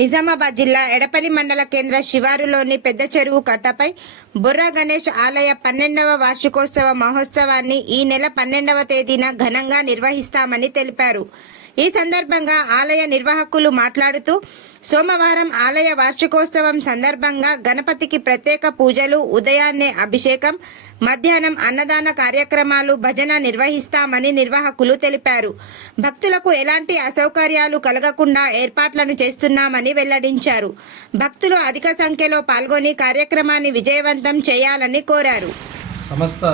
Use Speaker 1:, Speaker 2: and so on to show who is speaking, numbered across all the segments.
Speaker 1: నిజామాబాద్ జిల్లా ఎడపల్లి మండల కేంద్ర శివారులోని పెద్ద చెరువు కట్టపై బుర్రా గణేష్ ఆలయ పన్నెండవ వార్షికోత్సవ మహోత్సవాన్ని ఈ నెల పన్నెండవ తేదీన ఘనంగా నిర్వహిస్తామని తెలిపారు. ఈ సందర్భంగా ఆలయ నిర్వాహకులు మాట్లాడుతూ సోమవారం ఆలయ వార్షికోత్సవం సందర్భంగా గణపతికి ప్రత్యేక పూజలు ఉదయాన్నే అభిషేకం మధ్యాహ్నం అన్నదాన కార్యక్రమాలు భజన నిర్వహిస్తామని నిర్వాహకులు తెలిపారు. భక్తులకు ఎలాంటి అసౌకర్యాలు కలగకుండా ఏర్పాట్లను చేస్తున్నామని వెల్లడించారు. భక్తులు అధిక సంఖ్యలో పాల్గొని కార్యక్రమాన్ని విజయవంతం చేయాలని కోరారు.
Speaker 2: సమస్త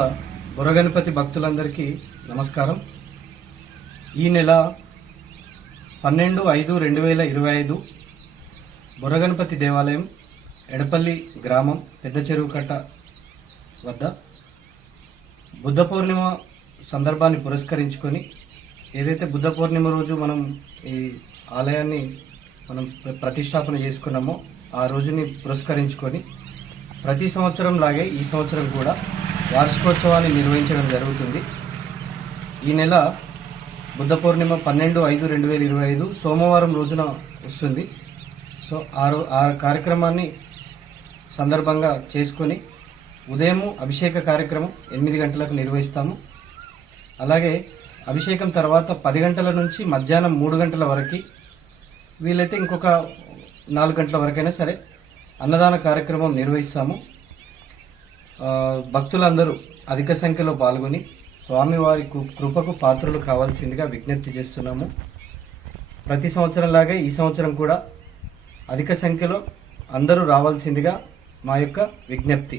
Speaker 2: బుర్రగణపతి భక్తులందరికీ నమస్కారం. ఈ నెల పన్నెండు ఐదు రెండు వేల ఇరవై ఐదు బుర్రగణపతి దేవాలయం ఎడపల్లి గ్రామం పెద్ద చెరువు కట్ట వద్ద బుద్ధ పౌర్ణిమ సందర్భాన్ని పురస్కరించుకొని ఏదైతే బుద్ధ పౌర్ణిమ రోజు మనం ఈ ఆలయాన్ని మనం ప్రతిష్టాపన చేసుకున్నామో ఆ రోజుని పురస్కరించుకొని ప్రతి సంవత్సరం లాగే ఈ సంవత్సరం కూడా వార్షికోత్సవాన్ని నిర్వహించడం జరుగుతుంది. ఈ నెల బుద్ధ పౌర్ణిమ పన్నెండు ఐదు రెండు వేల ఇరవై ఐదు సోమవారం రోజున వస్తుంది. సో ఆ రో ఆ కార్యక్రమాన్ని సందర్భంగా చేసుకొని ఉదయం అభిషేక కార్యక్రమం ఎనిమిది గంటలకు నిర్వహిస్తాము. అలాగే అభిషేకం తర్వాత పది గంటల నుంచి మధ్యాహ్నం మూడు గంటల వరకు వీలైతే ఇంకొక నాలుగు గంటల వరకైనా సరే అన్నదాన కార్యక్రమం నిర్వహిస్తాము. భక్తులందరూ అధిక సంఖ్యలో పాల్గొని స్వామివారి కృపకు పాత్రలు కావాల్సిందిగా విజ్ఞప్తి చేస్తున్నాము. ప్రతి సంవత్సరంలాగే ఈ సంవత్సరం కూడా అధిక సంఖ్యలో అందరూ రావాల్సిందిగా మా యొక్క విజ్ఞప్తి.